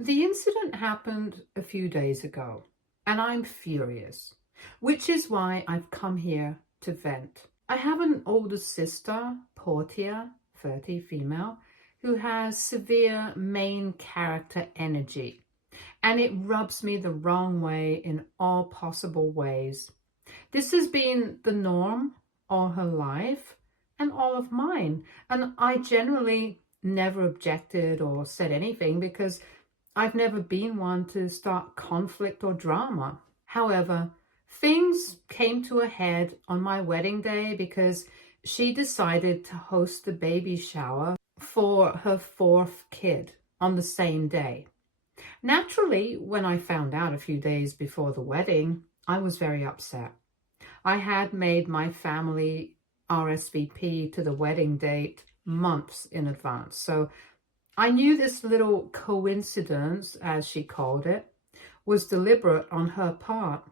The incident happened a few days ago, and I'm furious, which is why I've come here to vent. I have an older sister, Portia, 30, female, who has severe main character energy, and it rubs me the wrong way in all possible ways. This has been the norm all her life and all of mine, and I generally never objected or said anything because I've never been one to start conflict or drama. However, things came to a head on my wedding day because she decided to host the baby shower for her fourth kid on the same day. Naturally, when I found out a few days before the wedding, I was very upset. I had made my family RSVP to the wedding date months in advance, so I knew this little coincidence, as she called it, was deliberate on her part.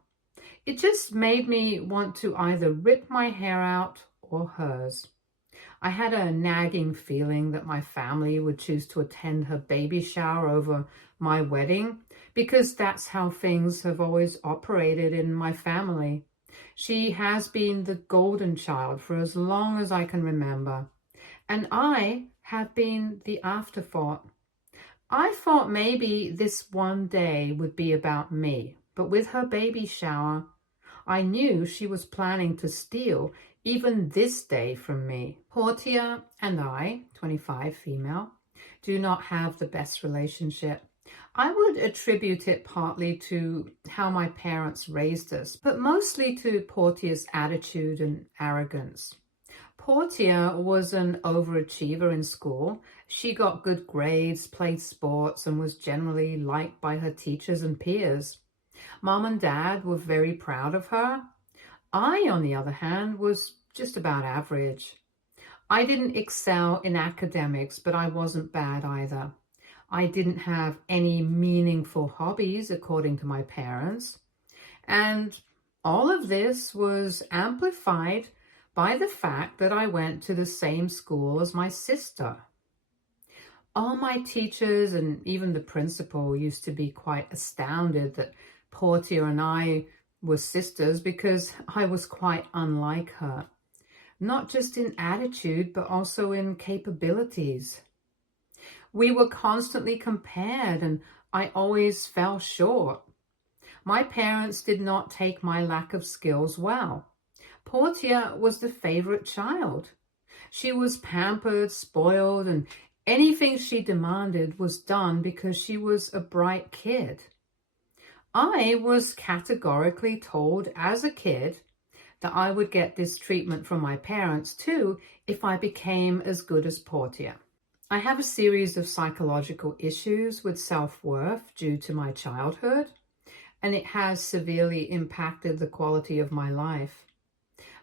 It just made me want to either rip my hair out or hers. I had a nagging feeling that my family would choose to attend her baby shower over my wedding because that's how things have always operated in my family. She has been the golden child for as long as I can remember, and I have been the afterthought. I thought maybe this one day would be about me, but with her baby shower, I knew she was planning to steal even this day from me. Portia and I, 25, female, do not have the best relationship. I would attribute it partly to how my parents raised us, but mostly to Portia's attitude and arrogance. Portia was an overachiever in school. She got good grades, played sports, and was generally liked by her teachers and peers. Mom and Dad were very proud of her. I, on the other hand, was just about average. I didn't excel in academics, but I wasn't bad either. I didn't have any meaningful hobbies, according to my parents. And all of this was amplified by the fact that I went to the same school as my sister. All my teachers and even the principal used to be quite astounded that Portia and I were sisters because I was quite unlike her, not just in attitude, but also in capabilities. We were constantly compared and I always fell short. My parents did not take my lack of skills well. Portia was the favorite child. She was pampered, spoiled, and anything she demanded was done because she was a bright kid. I was categorically told as a kid that I would get this treatment from my parents too if I became as good as Portia. I have a series of psychological issues with self-worth due to my childhood, and it has severely impacted the quality of my life.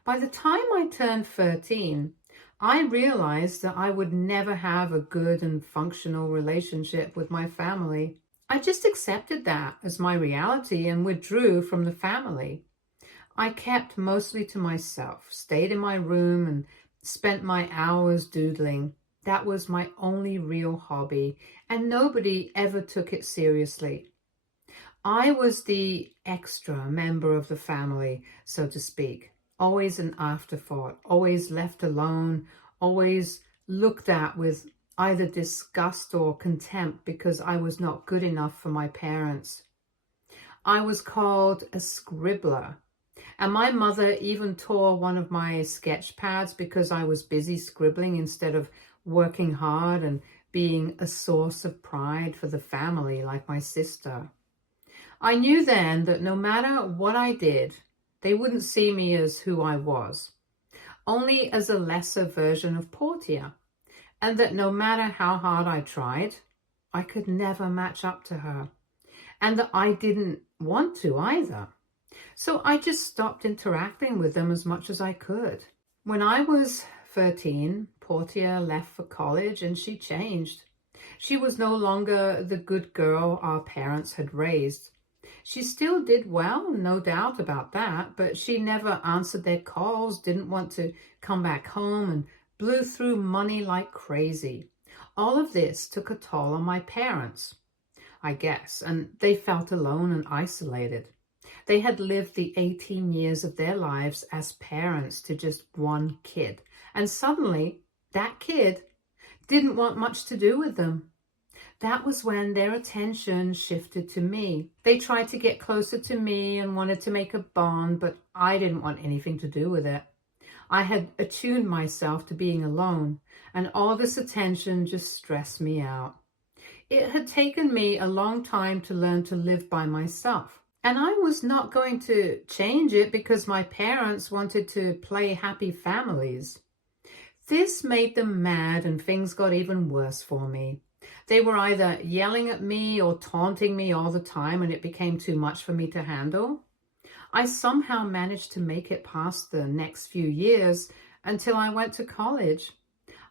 By the time I turned 13, I realized that I would never have a good and functional relationship with my family. I just accepted that as my reality and withdrew from the family. I kept mostly to myself, stayed in my room and spent my hours doodling. That was my only real hobby, and nobody ever took it seriously. I was the extra member of the family, so to speak. Always an afterthought, always left alone, always looked at with either disgust or contempt because I was not good enough for my parents. I was called a scribbler, and my mother even tore one of my sketch pads because I was busy scribbling instead of working hard and being a source of pride for the family like my sister. I knew then that no matter what I did, they wouldn't see me as who I was, only as a lesser version of Portia, and that no matter how hard I tried, I could never match up to her, and that I didn't want to either. So I just stopped interacting with them as much as I could. When I was 13, Portia left for college and she changed. She was no longer the good girl our parents had raised. She still did well, no doubt about that, but she never answered their calls, didn't want to come back home, and blew through money like crazy. All of this took a toll on my parents. I guess, and they felt alone and isolated. They had lived the 18 years of their lives as parents to just one kid, and suddenly that kid didn't want much to do with them. That was when their attention shifted to me. They tried to get closer to me and wanted to make a bond, but I didn't want anything to do with it. I had attuned myself to being alone, and all this attention just stressed me out. It had taken me a long time to learn to live by myself, and I was not going to change it because my parents wanted to play happy families. This made them mad, and things got even worse for me. They were either yelling at me or taunting me all the time, and it became too much for me to handle. I somehow managed to make it past the next few years until I went to college.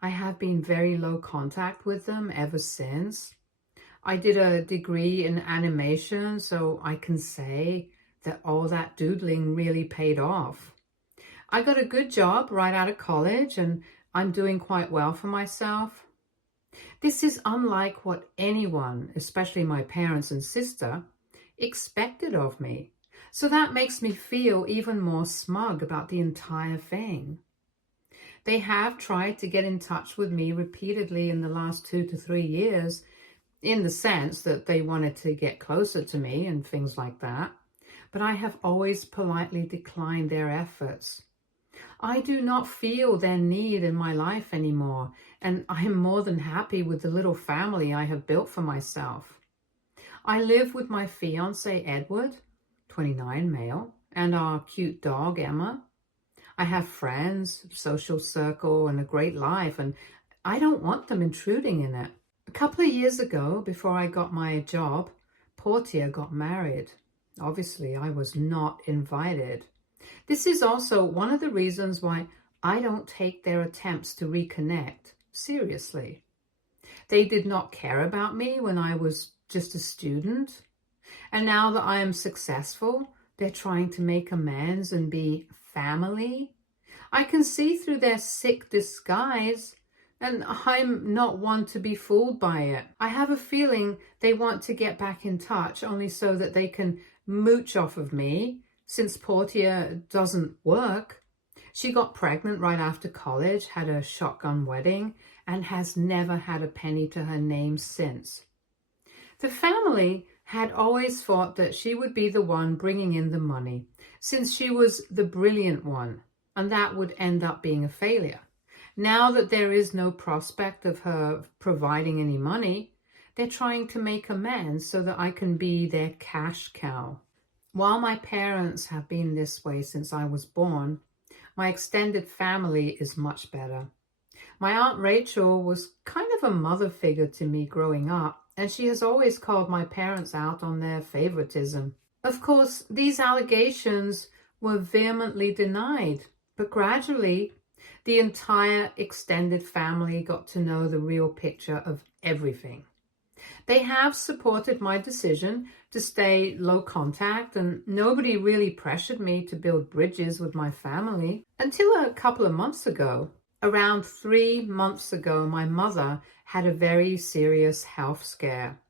I have been very low contact with them ever since. I did a degree in animation, so I can say that all that doodling really paid off. I got a good job right out of college, and I'm doing quite well for myself. This is unlike what anyone, especially my parents and sister, expected of me. So that makes me feel even more smug about the entire thing. They have tried to get in touch with me repeatedly in the last 2 to 3 years, in the sense that they wanted to get closer to me and things like that. But I have always politely declined their efforts. I do not feel their need in my life anymore, and I am more than happy with the little family I have built for myself. I live with my fiance, Edward, 29, male, and our cute dog, Emma. I have friends, social circle, and a great life, and I don't want them intruding in it. A couple of years ago, before I got my job, Portia got married. Obviously, I was not invited. This is also one of the reasons why I don't take their attempts to reconnect seriously. They did not care about me when I was just a student. And now that I am successful, they're trying to make amends and be family. I can see through their sick disguise, and I'm not one to be fooled by it. I have a feeling they want to get back in touch only so that they can mooch off of me, since Portia doesn't work. She got pregnant right after college, had a shotgun wedding, and has never had a penny to her name since. The family had always thought that she would be the one bringing in the money, since she was the brilliant one, and that would end up being a failure. Now that there is no prospect of her providing any money, they're trying to make amends so that I can be their cash cow. While my parents have been this way since I was born, my extended family is much better. My Aunt Rachel was kind of a mother figure to me growing up, and she has always called my parents out on their favoritism. Of course, these allegations were vehemently denied, but gradually, the entire extended family got to know the real picture of everything. They have supported my decision to stay low contact, and nobody really pressured me to build bridges with my family until a couple of months ago. Around 3 months ago, my mother had a very serious health scare.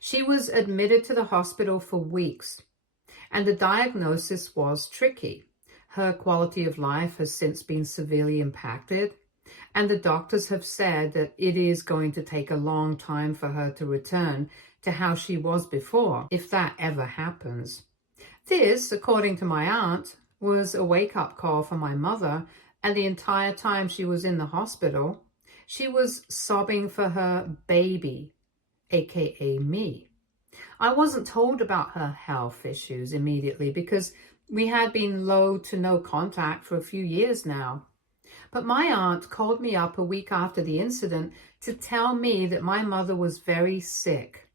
She was admitted to the hospital for weeks, and the diagnosis was tricky. Her quality of life has since been severely impacted, and the doctors have said that it is going to take a long time for her to return to how she was before, if that ever happens. This, according to my aunt, was a wake-up call for my mother, and the entire time she was in the hospital, she was sobbing for her baby, aka me. I wasn't told about her health issues immediately because we had been low to no contact for a few years now. But my aunt called me up a week after the incident to tell me that my mother was very sick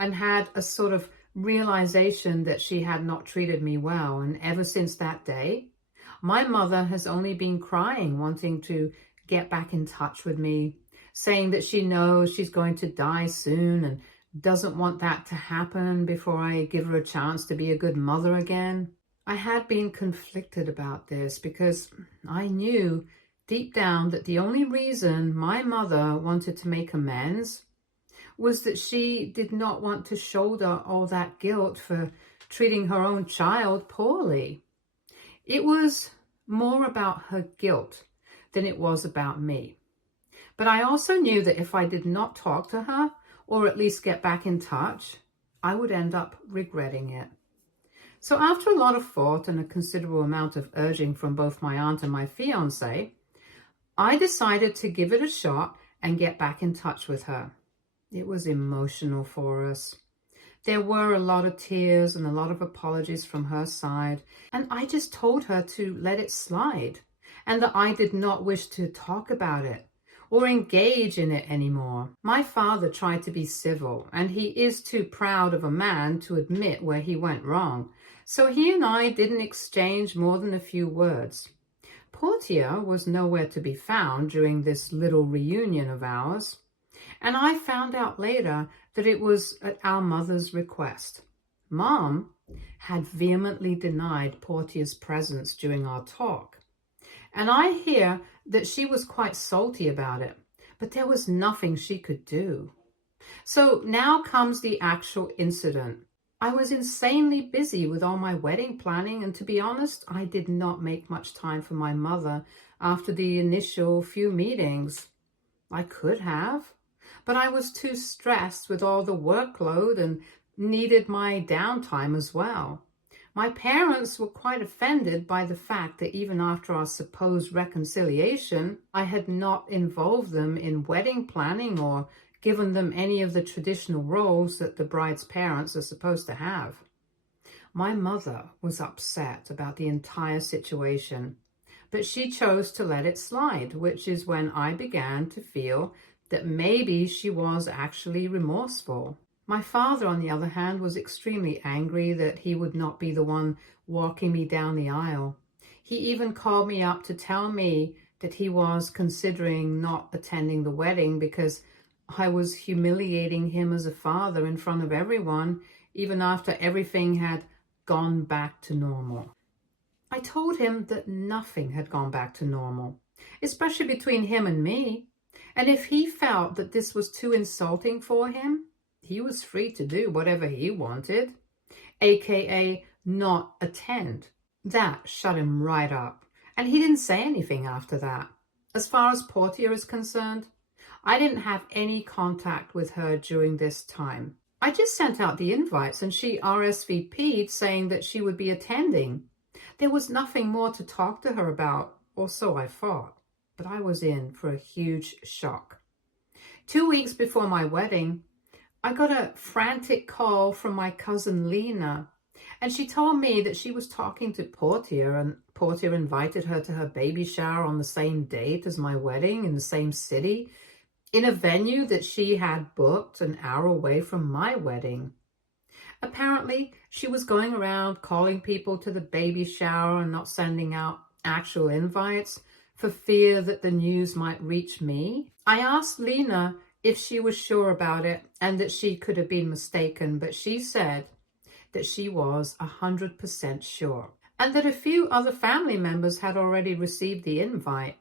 and had a sort of realization that she had not treated me well. And ever since that day, my mother has only been crying, wanting to get back in touch with me, saying that she knows she's going to die soon and doesn't want that to happen before I give her a chance to be a good mother again. I had been conflicted about this because I knew deep down that the only reason my mother wanted to make amends was that she did not want to shoulder all that guilt for treating her own child poorly. It was more about her guilt than it was about me. But I also knew that if I did not talk to her, or at least get back in touch, I would end up regretting it. So after a lot of thought and a considerable amount of urging from both my aunt and my fiancé, I decided to give it a shot and get back in touch with her. It was emotional for us. There were a lot of tears and a lot of apologies from her side, and I just told her to let it slide and that I did not wish to talk about it or engage in it anymore. My father tried to be civil, and he is too proud of a man to admit where he went wrong, so he and I didn't exchange more than a few words. Portia was nowhere to be found during this little reunion of ours, and I found out later that it was at our mother's request. Mom had vehemently denied Portia's presence during our talk, and I hear that she was quite salty about it, but there was nothing she could do. So now comes the actual incident. I was insanely busy with all my wedding planning, and to be honest, I did not make much time for my mother after the initial few meetings. I could have, but I was too stressed with all the workload and needed my downtime as well. My parents were quite offended by the fact that even after our supposed reconciliation, I had not involved them in wedding planning or given them any of the traditional roles that the bride's parents are supposed to have. My mother was upset about the entire situation, but she chose to let it slide, which is when I began to feel that maybe she was actually remorseful. My father, on the other hand, was extremely angry that he would not be the one walking me down the aisle. He even called me up to tell me that he was considering not attending the wedding because I was humiliating him as a father in front of everyone, even after everything had gone back to normal. I told him that nothing had gone back to normal, especially between him and me. And if he felt that this was too insulting for him, he was free to do whatever he wanted, aka not attend. That shut him right up, and he didn't say anything after that. As far as Portia is concerned, I didn't have any contact with her during this time. I just sent out the invites and she RSVP'd saying that she would be attending. There was nothing more to talk to her about, or so I thought, but I was in for a huge shock. 2 weeks before my wedding, I got a frantic call from my cousin Lena, and she told me that she was talking to Portia, and Portia invited her to her baby shower on the same date as my wedding in the same city, in a venue that she had booked an hour away from my wedding. Apparently, she was going around calling people to the baby shower and not sending out actual invites for fear that the news might reach me. I asked Lena if she was sure about it and that she could have been mistaken, but she said that she was 100% sure, and that a few other family members had already received the invite.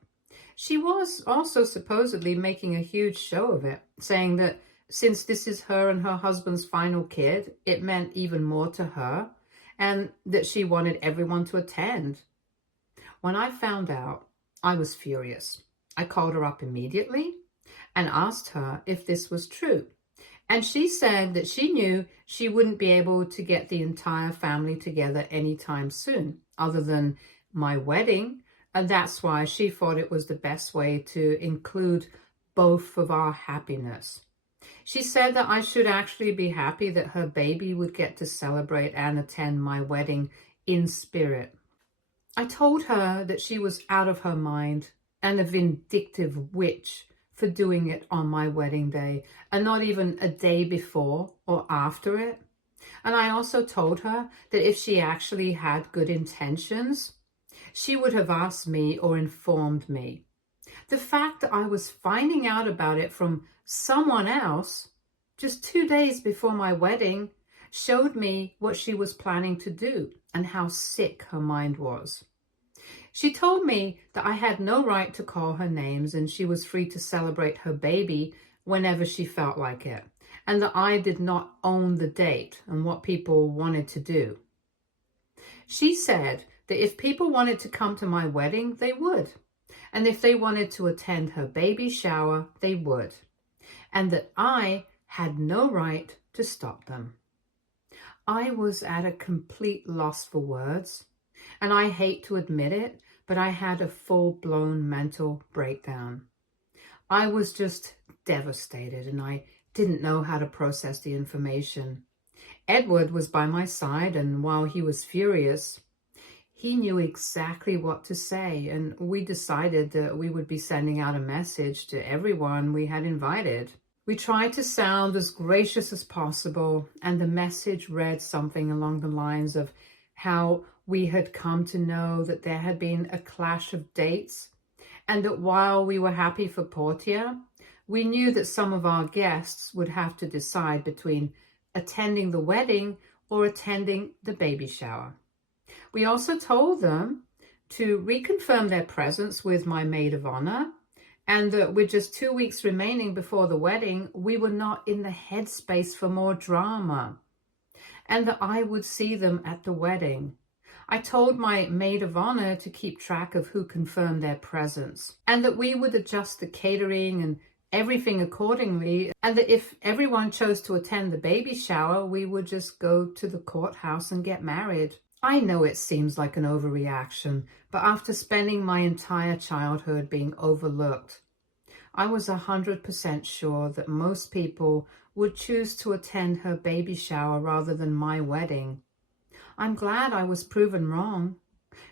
She was also supposedly making a huge show of it, saying that since this is her and her husband's final kid, it meant even more to her, and that she wanted everyone to attend. When I found out, I was furious. I called her up immediately and asked her if this was true. And she said that she knew she wouldn't be able to get the entire family together anytime soon, other than my wedding, and that's why she thought it was the best way to include both of our happiness. She said that I should actually be happy that her baby would get to celebrate and attend my wedding in spirit. I told her that she was out of her mind and a vindictive witch for doing it on my wedding day and not even a day before or after it. And I also told her that if she actually had good intentions, she would have asked me or informed me. The fact that I was finding out about it from someone else just 2 days before my wedding showed me what she was planning to do and how sick her mind was. She told me that I had no right to call her names and she was free to celebrate her baby whenever she felt like it, and that I did not own the date and what people wanted to do. She said that if people wanted to come to my wedding, they would. And if they wanted to attend her baby shower, they would. And that I had no right to stop them. I was at a complete loss for words, and I hate to admit it, but I had a full-blown mental breakdown. I was just devastated, and I didn't know how to process the information. Edward was by my side, and while he was furious, he knew exactly what to say, and we decided that we would be sending out a message to everyone we had invited. We tried to sound as gracious as possible, and the message read something along the lines of how we had come to know that there had been a clash of dates, and that while we were happy for Portia, we knew that some of our guests would have to decide between attending the wedding or attending the baby shower. We also told them to reconfirm their presence with my maid of honor, and that with just 2 weeks remaining before the wedding, we were not in the headspace for more drama, and that I would see them at the wedding. I told my maid of honor to keep track of who confirmed their presence, and that we would adjust the catering and everything accordingly, and that if everyone chose to attend the baby shower, we would just go to the courthouse and get married. I know it seems like an overreaction, but after spending my entire childhood being overlooked, I was 100% sure that most people would choose to attend her baby shower rather than my wedding. I'm glad I was proven wrong.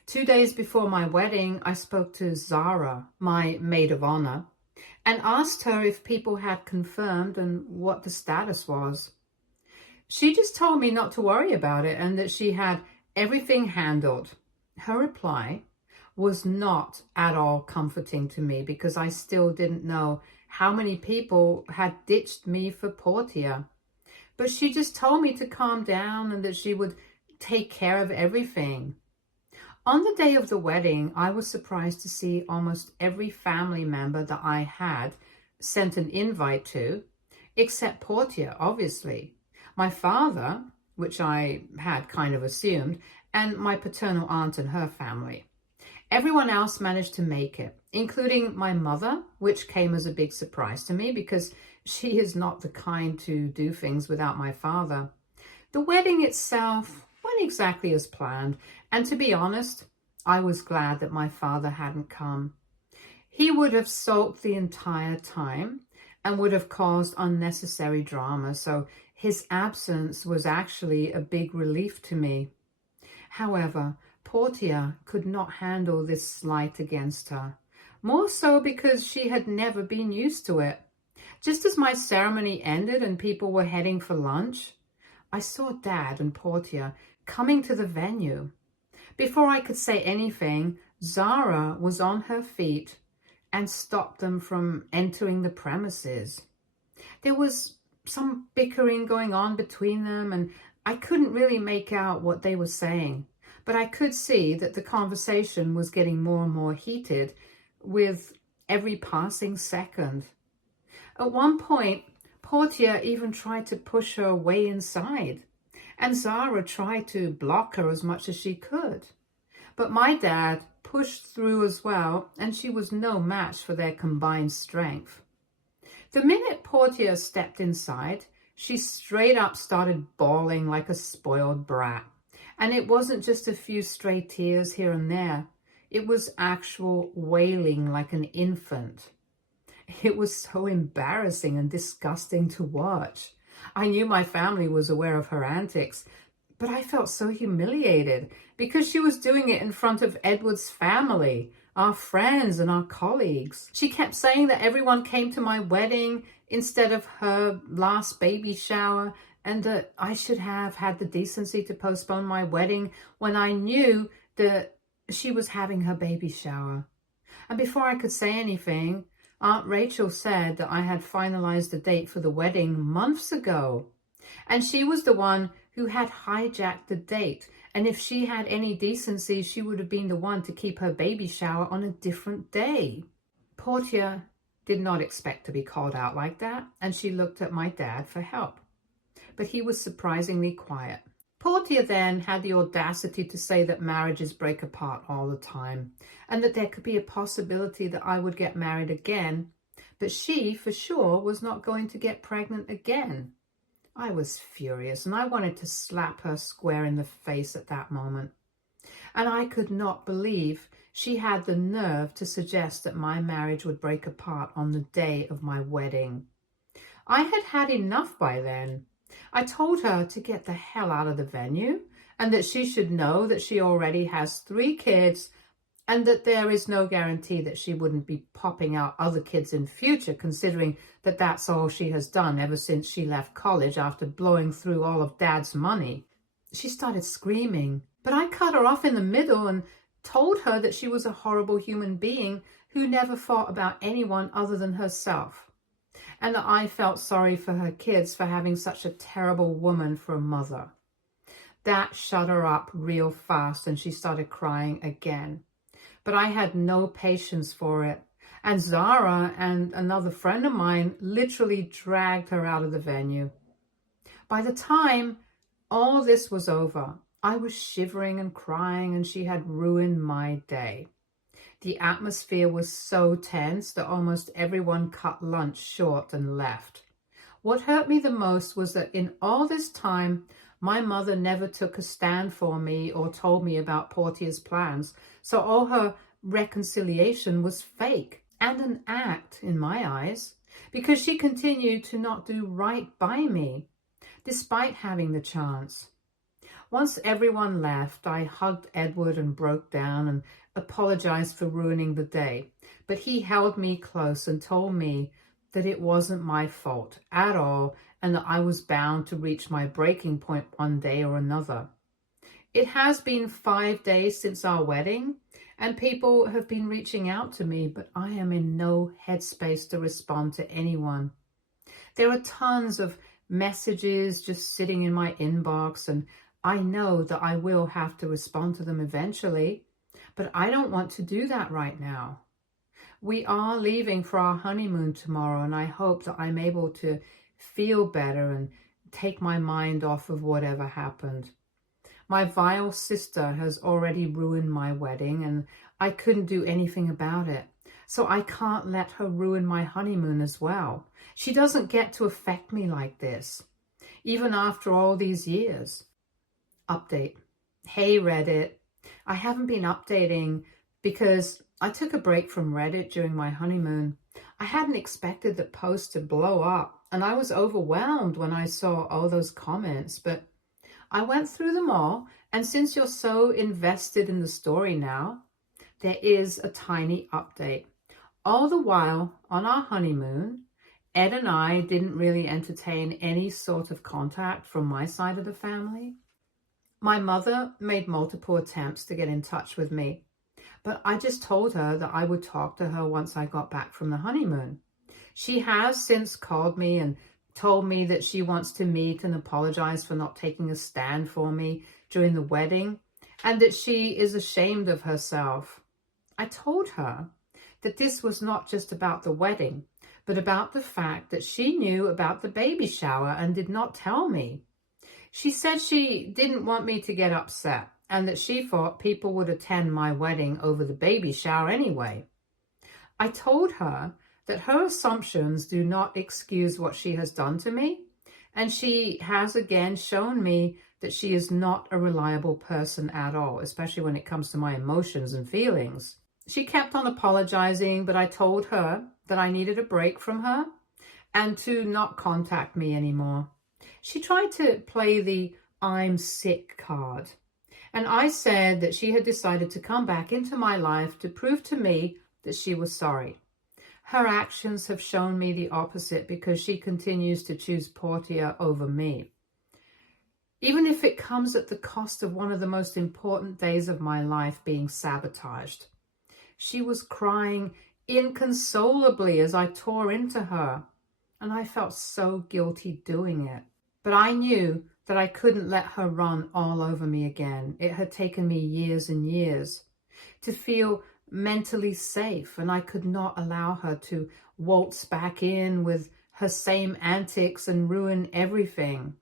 2 days before my wedding, I spoke to Zara, my maid of honor, and asked her if people had confirmed and what the status was. She just told me not to worry about it and that she had everything handled. Her reply was not at all comforting to me because I still didn't know how many people had ditched me for Portia. But she just told me to calm down and that she would take care of everything. On the day of the wedding, I was surprised to see almost every family member that I had sent an invite to, except Portia, obviously. My father, which I had kind of assumed, and my paternal aunt and her family. Everyone else managed to make it, including my mother, which came as a big surprise to me because she is not the kind to do things without my father. The wedding itself went exactly as planned, and to be honest, I was glad that my father hadn't come. He would have sulked the entire time and would have caused unnecessary drama, so his absence was actually a big relief to me. However, Portia could not handle this slight against her, more so because she had never been used to it. Just as my ceremony ended and people were heading for lunch, I saw Dad and Portia coming to the venue. Before I could say anything, Zara was on her feet and stopped them from entering the premises. There was some bickering going on between them, and I couldn't really make out what they were saying, but I could see that the conversation was getting more and more heated with every passing second. At one point, Portia even tried to push her way inside, and Zara tried to block her as much as she could. But my dad pushed through as well, and she was no match for their combined strength. The minute Portia stepped inside, she straight up started bawling like a spoiled brat. And it wasn't just a few stray tears here and there. It was actual wailing like an infant. It was so embarrassing and disgusting to watch. I knew my family was aware of her antics, but I felt so humiliated because she was doing it in front of Edward's family, our friends and our colleagues. She kept saying that everyone came to my wedding instead of her last baby shower, and that I should have had the decency to postpone my wedding when I knew that she was having her baby shower. And before I could say anything, Aunt Rachel said that I had finalized the date for the wedding months ago, and she was the one who had hijacked the date. And if she had any decency, she would have been the one to keep her baby shower on a different day. Portia did not expect to be called out like that, and she looked at my dad for help. But he was surprisingly quiet. Portia then had the audacity to say that marriages break apart all the time, and that there could be a possibility that I would get married again, but she, for sure, was not going to get pregnant again. I was furious, and I wanted to slap her square in the face at that moment. And I could not believe she had the nerve to suggest that my marriage would break apart on the day of my wedding. I had had enough by then. I told her to get the hell out of the venue, and that she should know that she already has 3 kids, and that there is no guarantee that she wouldn't be popping out other kids in future, considering that that's all she has done ever since she left college after blowing through all of Dad's money. She started screaming, but I cut her off in the middle and told her that she was a horrible human being who never thought about anyone other than herself, and that I felt sorry for her kids for having such a terrible woman for a mother. That shut her up real fast, and she started crying again. But I had no patience for it, and Zara and another friend of mine literally dragged her out of the venue. By the time all this was over, I was shivering and crying, and she had ruined my day. The atmosphere was so tense that almost everyone cut lunch short and left. What hurt me the most was that in all this time, my mother never took a stand for me or told me about Portia's plans, so all her reconciliation was fake and an act in my eyes, because she continued to not do right by me, despite having the chance. Once everyone left, I hugged Edward and broke down and apologized for ruining the day, but he held me close and told me that it wasn't my fault at all, and that I was bound to reach my breaking point one day or another. It has been 5 days since our wedding, and people have been reaching out to me, but I am in no headspace to respond to anyone. There are tons of messages just sitting in my inbox, and I know that I will have to respond to them eventually, but I don't want to do that right now. We are leaving for our honeymoon tomorrow, and I hope that I'm able to feel better and take my mind off of whatever happened. My vile sister has already ruined my wedding, and I couldn't do anything about it. So I can't let her ruin my honeymoon as well. She doesn't get to affect me like this, even after all these years. Update. Hey Reddit. I haven't been updating because I took a break from Reddit during my honeymoon. I hadn't expected the post to blow up, and I was overwhelmed when I saw all those comments, but I went through them all, and since you're so invested in the story now, there is a tiny update. All the while on our honeymoon, Ed and I didn't really entertain any sort of contact from my side of the family. My mother made multiple attempts to get in touch with me, but I just told her that I would talk to her once I got back from the honeymoon. She has since called me and told me that she wants to meet and apologize for not taking a stand for me during the wedding, and that she is ashamed of herself. I told her that this was not just about the wedding, but about the fact that she knew about the baby shower and did not tell me. She said she didn't want me to get upset, and that she thought people would attend my wedding over the baby shower anyway. I told her that her assumptions do not excuse what she has done to me, and she has again shown me that she is not a reliable person at all, especially when it comes to my emotions and feelings. She kept on apologizing, but I told her that I needed a break from her and to not contact me anymore. She tried to play the I'm sick card, and I said that she had decided to come back into my life to prove to me that she was sorry. Her actions have shown me the opposite, because she continues to choose Portia over me, even if it comes at the cost of one of the most important days of my life being sabotaged. She was crying inconsolably as I tore into her, and I felt so guilty doing it. But I knew that I couldn't let her run all over me again. It had taken me years and years to feel mentally safe, and I could not allow her to waltz back in with her same antics and ruin everything.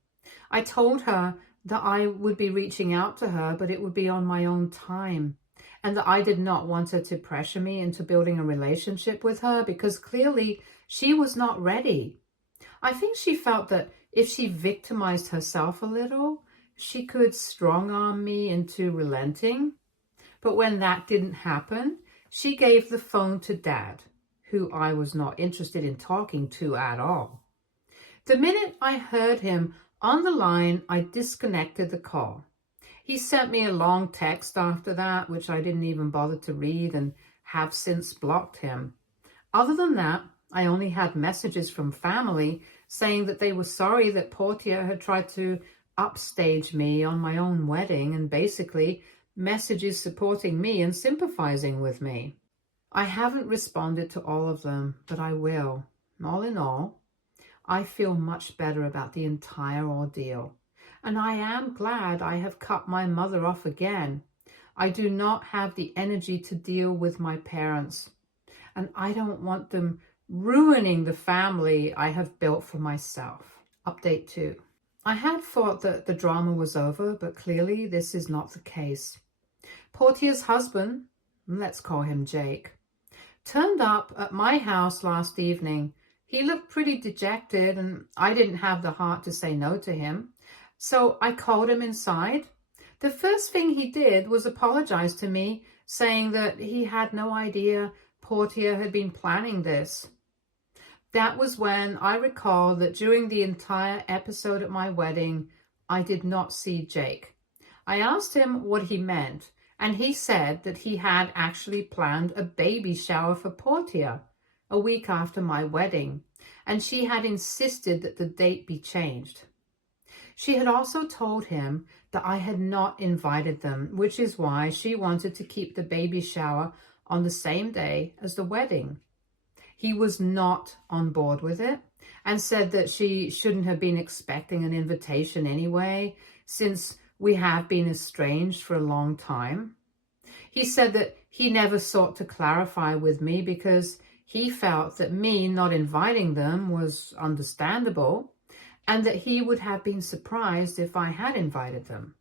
I told her that I would be reaching out to her, but it would be on my own time, and that I did not want her to pressure me into building a relationship with her because clearly she was not ready. I think she felt that if she victimized herself a little, she could strong-arm me into relenting. But when that didn't happen, she gave the phone to Dad, who I was not interested in talking to at all. The minute I heard him on the line, I disconnected the call. He sent me a long text after that, which I didn't even bother to read and have since blocked him. Other than that, I only had messages from family saying that they were sorry that Portia had tried to upstage me on my own wedding, and basically messages supporting me and sympathizing with me. I haven't responded to all of them, but I will. All in all, I feel much better about the entire ordeal, and I am glad I have cut my mother off again. I do not have the energy to deal with my parents, and I don't want them ruining the family I have built for myself. Update 2. I had thought that the drama was over, but clearly this is not the case. Portia's husband, let's call him Jake, turned up at my house last evening. He looked pretty dejected, and I didn't have the heart to say no to him. So I called him inside. The first thing he did was apologize to me, saying that he had no idea Portia had been planning this. That was when I recalled that during the entire episode at my wedding, I did not see Jake. I asked him what he meant, and he said that he had actually planned a baby shower for Portia a week after my wedding, and she had insisted that the date be changed. She had also told him that I had not invited them, which is why she wanted to keep the baby shower on the same day as the wedding. He was not on board with it and said that she shouldn't have been expecting an invitation anyway, since we have been estranged for a long time. He said that he never sought to clarify with me because he felt that me not inviting them was understandable, and that he would have been surprised if I had invited them.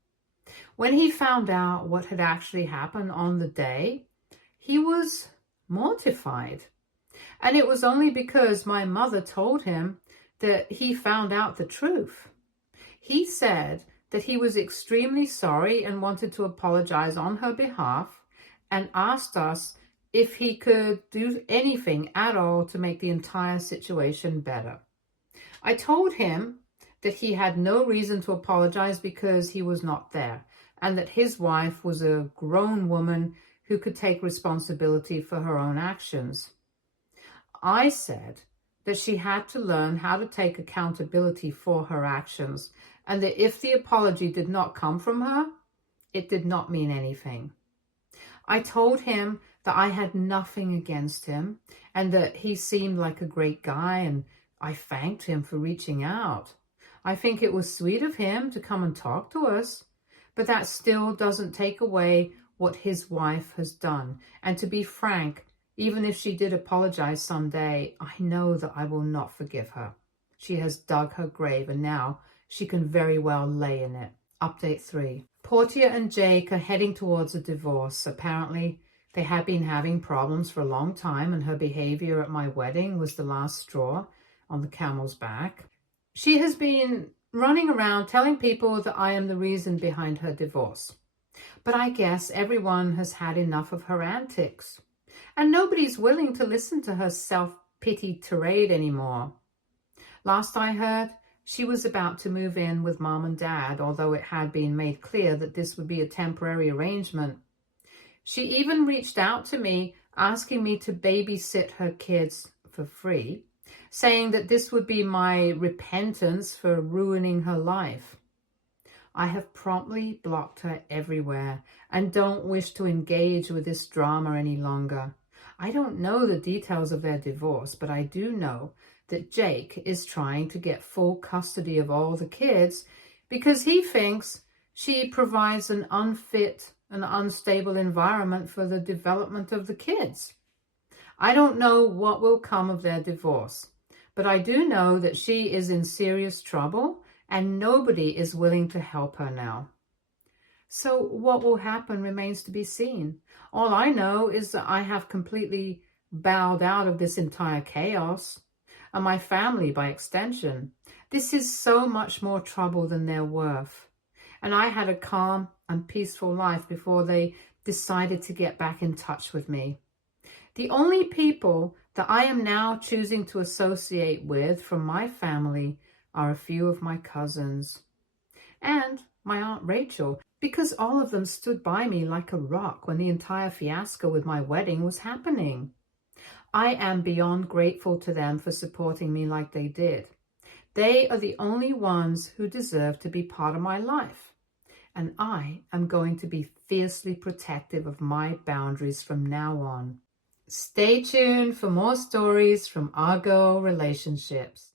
When he found out what had actually happened on the day, he was mortified. And it was only because my mother told him that he found out the truth. He said that he was extremely sorry and wanted to apologize on her behalf, and asked us if he could do anything at all to make the entire situation better. I told him that he had no reason to apologize because he was not there, and that his wife was a grown woman who could take responsibility for her own actions. I said that she had to learn how to take accountability for her actions, and that if the apology did not come from her, it did not mean anything. I told him that I had nothing against him and that he seemed like a great guy, and I thanked him for reaching out. I think it was sweet of him to come and talk to us, but that still doesn't take away what his wife has done. And to be frank, even if she did apologize someday, I know that I will not forgive her. She has dug her grave, and now she can very well lay in it. Update 3. Portia and Jake are heading towards a divorce. Apparently, they had been having problems for a long time, and her behavior at my wedding was the last straw on the camel's back. She has been running around telling people that I am the reason behind her divorce. But I guess everyone has had enough of her antics, and nobody's willing to listen to her self-pity tirade anymore. Last I heard, she was about to move in with Mom and Dad, although it had been made clear that this would be a temporary arrangement. She even reached out to me, asking me to babysit her kids for free, saying that this would be my repentance for ruining her life. I have promptly blocked her everywhere and don't wish to engage with this drama any longer. I don't know the details of their divorce, but I do know that Jake is trying to get full custody of all the kids because he thinks she provides an unfit and unstable environment for the development of the kids. I don't know what will come of their divorce, but I do know that she is in serious trouble and nobody is willing to help her now. So what will happen remains to be seen. All I know is that I have completely bowed out of this entire chaos, and my family by extension. This is so much more trouble than they're worth. And I had a calm and peaceful life before they decided to get back in touch with me. The only people that I am now choosing to associate with from my family are a few of my cousins and my Aunt Rachel, because all of them stood by me like a rock when the entire fiasco with my wedding was happening. I am beyond grateful to them for supporting me like they did. They are the only ones who deserve to be part of my life. And I am going to be fiercely protective of my boundaries from now on. Stay tuned for more stories from our girl relationships.